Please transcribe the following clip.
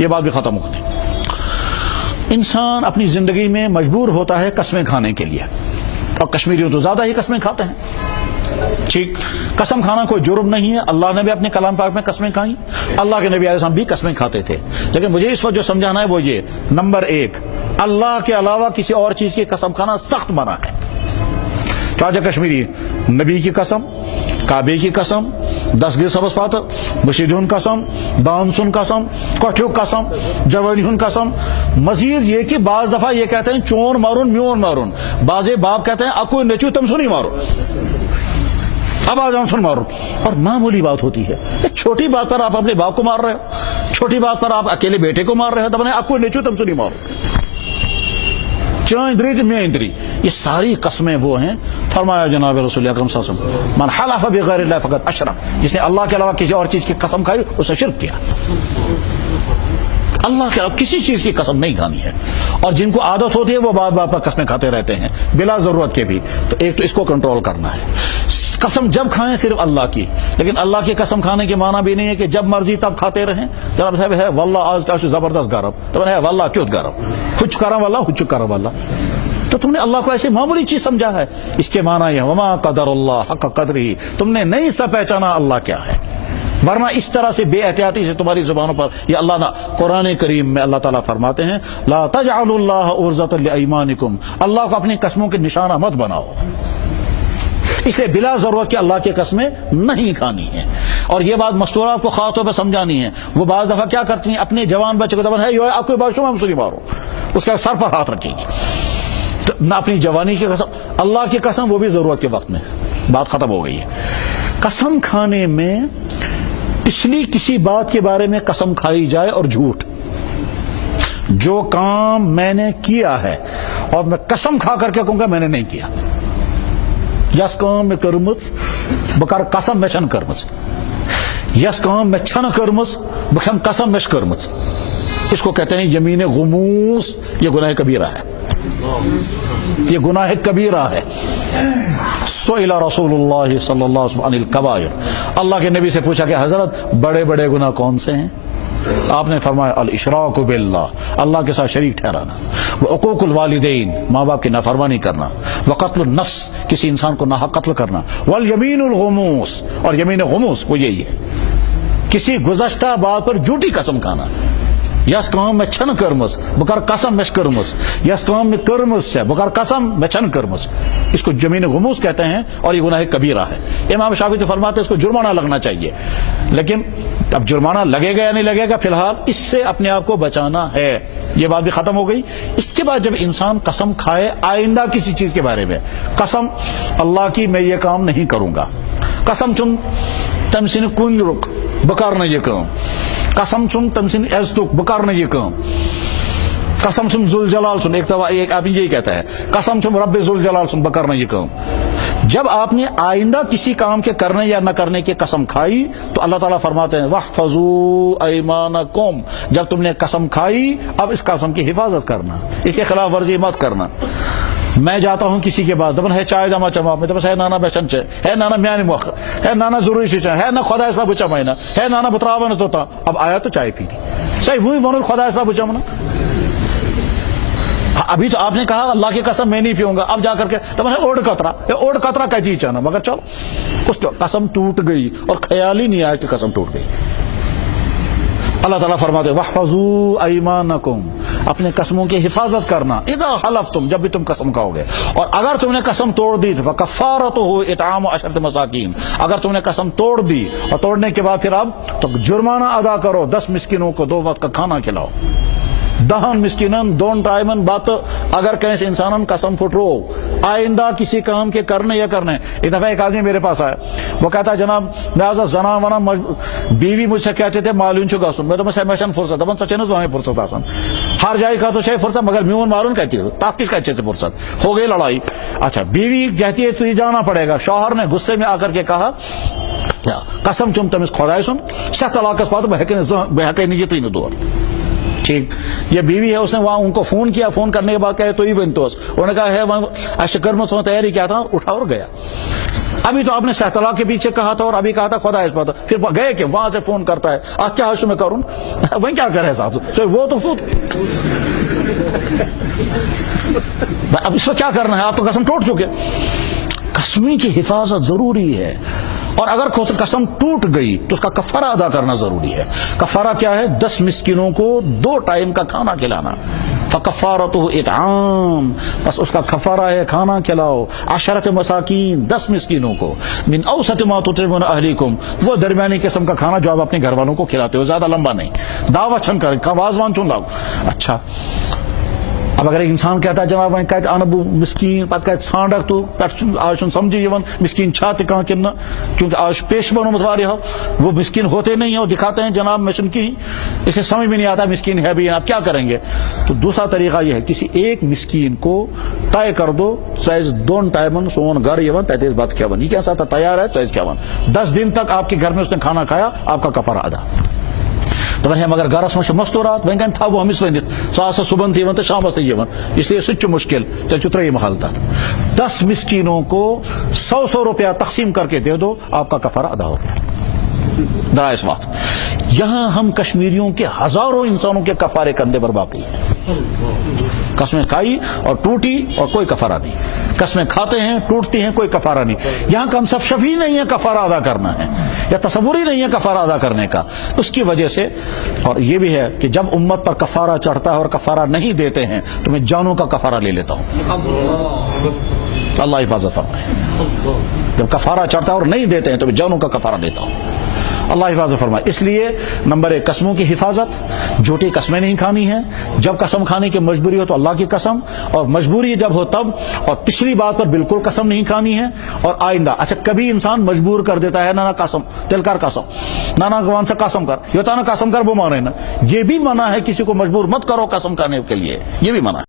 یہ بات بھی ختم ہو گئی۔ انسان اپنی زندگی میں مجبور ہوتا ہے قسمیں کھانے کے لیے، اور کشمیری تو زیادہ ہی قسمیں کھاتے ہیں۔ ٹھیک، قسم کھانا کوئی جرم نہیں ہے، اللہ نے بھی اپنے کلام پاک میں قسمیں کھائیں، اللہ کے نبی علیہ السلام بھی قسمیں کھاتے تھے، لیکن مجھے اس وقت جو سمجھانا ہے وہ یہ، نمبر 1، اللہ کے علاوہ کسی اور چیز کی قسم کھانا سخت منع ہے۔ راجہ کشمیری نبی کی قسم، کعبے کی قسم، 10 گز سبز پاتر، مشیدون قسم، دانسن قسم، کٹھیو قسم، جوانیون قسم، مزید یہ کہ بعض دفعہ یہ کہتے ہیں چون مارون میون مارون، بعض باپ کہتے ہیں اکو نیچو تم سنی مارو، اب آ جاؤ سن مارو، اور معمولی بات ہوتی ہے، چھوٹی بات پر آپ اپنے باپ کو مار رہے ہو، چھوٹی بات پر آپ اکیلے بیٹے کو مار رہے ہو، تو اکو نیچو تم سنی مارو، چاندری تو میندری، یہ ساری قسمیں وہ ہیں۔ فرمایا جناب رسول اکرم صلی اللہ علیہ وسلم، من حلف بغیر اللہ فقط اشرک، جس نے اللہ کے علاوہ کسی اور چیز کی قسم کھائی اسے شرک کیا۔ اللہ کے علاوہ کسی چیز کی قسم نہیں کھانی ہے، اور جن کو عادت ہوتی ہے وہ بار بار پر قسمیں کھاتے رہتے ہیں بلا ضرورت کے بھی، تو ایک تو اس کو کنٹرول کرنا ہے۔ قسم جب کھائیں صرف اللہ کی، لیکن اللہ کی قسم کھانے کے معنی بھی نہیں ہے کہ جب مرضی تب کھاتے رہیں۔ جناب صاحب ہے واللہ آج کا زبردست گرم، تو ہے واللہ کیوں گرم، خچ کرم واللہ خچ کرم واللہ، تو تم نے اللہ کو ایسے معمولی چیز سمجھا ہے۔ اس کے معنی یہ وما قدر اللہ حق قدرہ، تم نے نہیں سا پہچانا اللہ کیا ہے، ورنہ اس طرح سے بے احتیاطی سے تمہاری زبانوں پر یہ اللہ قرآن کریم میں اللہ تعالیٰ فرماتے ہیں لا تجعلوا اللہ عرضۃ لایمانکم، اللہ کو اپنی قسموں کے نشانہ مت بناؤ، اس لیے بلا ضرورت کہ اللہ کی قسمیں نہیں کھانی ہیں۔ اور یہ بات مستورات کو خاص طور پر سمجھانی ہے، وہ بعض دفعہ کیا کرتی ہیں اپنے جوان بچے کو دبن ہے یہ آپ کوئی بات شما مسلم مارو، اس کا سر پر ہاتھ رکھیں گی، تو نہ اپنی جوانی کی قسم، اللہ کی قسم وہ بھی ضرورت کے وقت میں، بات ختم ہو گئی ہے۔ قسم کھانے میں پچھلی کسی بات کے بارے میں قسم کھائی جائے اور جھوٹ، جو کام میں نے کیا ہے اور میں قسم کھا کر کے کہوں گا میں نے نہیں کیا، یس کام میں کرمز بکر قسم میں چھن کرمز، یس کام میں چھن کرمز بکھم قسم میں کرمز، اس کو کہتے ہیں یمین غموس، یہ گناہ کبیرہ ہے، یہ گناہ کبیرہ ہے۔ سئل رسول اللہ صلی اللہ علیہ وسلم عن الکبائر، اللہ کے نبی سے پوچھا کہ حضرت بڑے بڑے گناہ کون سے ہیں؟ آپ نے فرمایا الاشراک باللہ، اللہ کے ساتھ شریک ٹھہرانا، وعقوق الوالدین، ماں باپ کی نافرمانی کرنا، وقتل النفس، کسی انسان کو ناحق قتل کرنا، والیمین الغموس، اور یمین غموس وہ یہی ہے کسی گزشتہ بات پر جھوٹی قسم کھانا، یس کام میں چھن کرمز بکر قسم میں کرمز، یس کام میں کرمز سے بکر قسم میں چھن کرمز، اس کو یمین غموس کہتے ہیں، اور یہ گناہ کبیرہ ہے۔ امام شافعی تو فرماتے ہیں اس کو جرمانہ لگنا چاہیے، لیکن اب جرمانہ لگے گا یا نہیں لگے گا، فی الحال اس سے اپنے آپ کو بچانا ہے، یہ بات بھی ختم ہو گئی۔ اس کے بعد جب انسان قسم کھائے آئندہ کسی چیز کے بارے میں، قسم اللہ کی میں یہ کام نہیں کروں گا، قسم چم تمسن کن رک بکار نہ یہ کام، قسم چم تمسن عزتک بکار نہ یہ کام، قسم چم ذوالجلال سن، ایک آدمی یہی کہتا ہے قسم چم رب ذوالجلال سن بکار نہ یہ کام۔ جب آپ نے آئندہ کسی کام کے کرنے یا نہ کرنے کی قسم کھائی تو اللہ تعالیٰ فرماتے ہیں وَاحْفَظُوا أَيْمَانَكُمْ، جب تم نے قسم کھائی اب اس قسم کی حفاظت کرنا، اس کے خلاف ورزی مت کرنا۔ میں جاتا ہوں کسی کے بعد دبن ہے چائے دما چما میں دبس ہے نانا بیچن چے ہے نانا میانی مؤخر ہے نانا ضروری سی ہے نہ خدا اس پر بچا مائنا ہے نانا بتراوا نہ توتا، اب آیا تو چائے پی لی، صحیح وہی ونر خدا اس پر بچا منا، ابھی تو آپ نے کہا اللہ کی قسم میں نہیں پیوں گا، اب جا کر کے تم نے اوڑ قطرہ کہتی چانا، مگر چلو اس کی قسم ٹوٹ گئی اور خیال ہی نہیں آیا کہ قسم ٹوٹ گئی۔ اللہ تعالیٰ فرماتے وَاحْفَظُوا أَيْمَانَكُمْ، اپنے قسموں کی حفاظت کرنا، اذا حلفتم، جب بھی تم قسم کھاؤ گے، اور اگر تم نے قسم توڑ دی تو فَكَفَّارَتُهُ إِطْعَامُ 10 مساکین، اگر تم نے قسم توڑ دی اور توڑنے کے بعد پھر اب تو جرمانہ ادا کرو، 10 مسکینوں کو 2 وقت کا کھانا کھلاؤ، 10 مسکینن 2 ٹائمن بات، اگر کہیں سے انسانن قسم پھٹرو آئندہ کسی کام کے کرنے یا کرنے۔ ایک دفعہ ایک آدمی میرے پاس آیا، وہ کہتا ہے جناب لہذا زنا ونا بیوی مجھ سے کہتے تھے مالون چکا سن، میں تو میں فرصت دبن سچے نہ فرصت آسن ہر جائے کا تو شاید فرصت، مگر میون مالون کہتی ہے تاکہ اچھے سے فرصت ہو گئی لڑائی۔ اچھا بیوی کہتی ہے تجھے جانا پڑے گا، شوہر نے غصے میں آ کر کے کہا قسم چم تمس خدائے سن شہ طلاقس پات بہکے نہیں جتنی نہ دور، ٹھیک۔ یہ بیوی ہے، اس نے وہاں ان کو فون کیا، فون کرنے کے بعد کہے تو ہی ونتوس، انہوں نے کہا ہے اشکر میں تیاری کیا تھا، اٹھا اور گیا۔ ابھی تو آپ نے سہتلا کے پیچھے کہا تھا اور ابھی کہا تھا خدا اس بات، پھر گئے کہ وہاں سے فون کرتا ہے آج کیا حش میں کروں وہ کیا کرے صاحب وہ تو اب اس کو کیا کرنا ہے، آپ تو قسم ٹوٹ چکے. قسم کی حفاظت ضروری ہے، اور اگر قسم ٹوٹ گئی تو اس کا کفارہ ادا کرنا ضروری ہے. کفارہ کیا ہے؟ 10 مسکینوں کو 2 ٹائم کا کھانا کھلانا. فکفارتہ اطعام، بس اس کا کفارہ ہے کھانا کھلاؤ 10 مساکین، 10 مسکینوں کو، من اوسط ما تطعمون اہلیکم، وہ درمیانی قسم کا کھانا جو آپ اپنے گھر والوں کو کھلاتے ہو، زیادہ لمبا نہیں. دعوت چھن کر واضوان چون لاؤ. اچھا اب اگر ایک انسان کہتا ہے جناب وہیں کہتے انا بو مسکین پتہ کہتے ژھانڈک تو آج سمجھی یون مسکین چھاتے کہاں کنہ، کیونکہ آج پیش بنو متواری ہو وہ مسکین ہوتے نہیں ہیں، وہ دکھاتے ہیں جناب مشن کی، اسے سمجھ میں نہیں آتا مسکین ہے بھی، آپ کیا کریں گے؟ تو دوسرا طریقہ یہ ہے کسی ایک مسکین کو طے کر دو سائز 2 ٹائمن سون گھر یون تیز بات کیا بن، یہ کیسا تھا تیار ہے سائز کیا بن، 10 دن تک آپ کے گھر میں اس نے کھانا کھایا، آپ کا کفارہ ادا. تو وہیں مگر گھرس میں مستورات وہیں کن تھا وہ ہمس ونت سا صبح تھی تو شامس تھی اس لیے سچ مشکل تیل تریم حالت. 10 مسکینوں کو 100 روپیہ تقسیم کر کے دے دو، آپ کا کفارہ ادا ہوتا ہے. ذرا اس بات یہاں ہم کشمیریوں کے ہزاروں انسانوں کے کفارے کندھے پر باقی ہیں. قسمیں کھائی اور ٹوٹی اور کوئی کفارہ نہیں، قسمیں کھاتے ہیں ٹوٹتی ہیں کوئی کفارہ نہیں. یہاں کنسپشن ہی نہیں ہے کفارہ ادا کرنا ہے، یا تصور ہی نہیں ہے کفارہ ادا کرنے کا. اس کی وجہ سے اور یہ بھی ہے کہ جب امت پر کفارہ چڑھتا ہے اور کفارہ نہیں دیتے ہیں تو میں جانوں کا کفارہ لے لیتا ہوں. اللہ حفاظت فرمائے. جب کفارہ چڑھتا ہے اور نہیں دیتے ہیں تو میں جانوں کا کفارہ لیتا ہوں. اللہ حفاظت فرمائے. اس لیے نمبر 1 قسموں کی حفاظت، جھوٹی قسمیں نہیں کھانی ہیں. جب قسم کھانے کی مجبوری ہو تو اللہ کی قسم، اور مجبوری جب ہو تب، اور پچھلی بات پر بالکل قسم نہیں کھانی ہے. اور آئندہ اچھا کبھی انسان مجبور کر دیتا ہے نانا قسم تل کر قسم نانا گوان سے قسم کر یہ تو نا قسم کر وہ مانے نا، یہ بھی منع ہے. کسی کو مجبور مت کرو قسم کھانے کے لیے، یہ بھی منع ہے.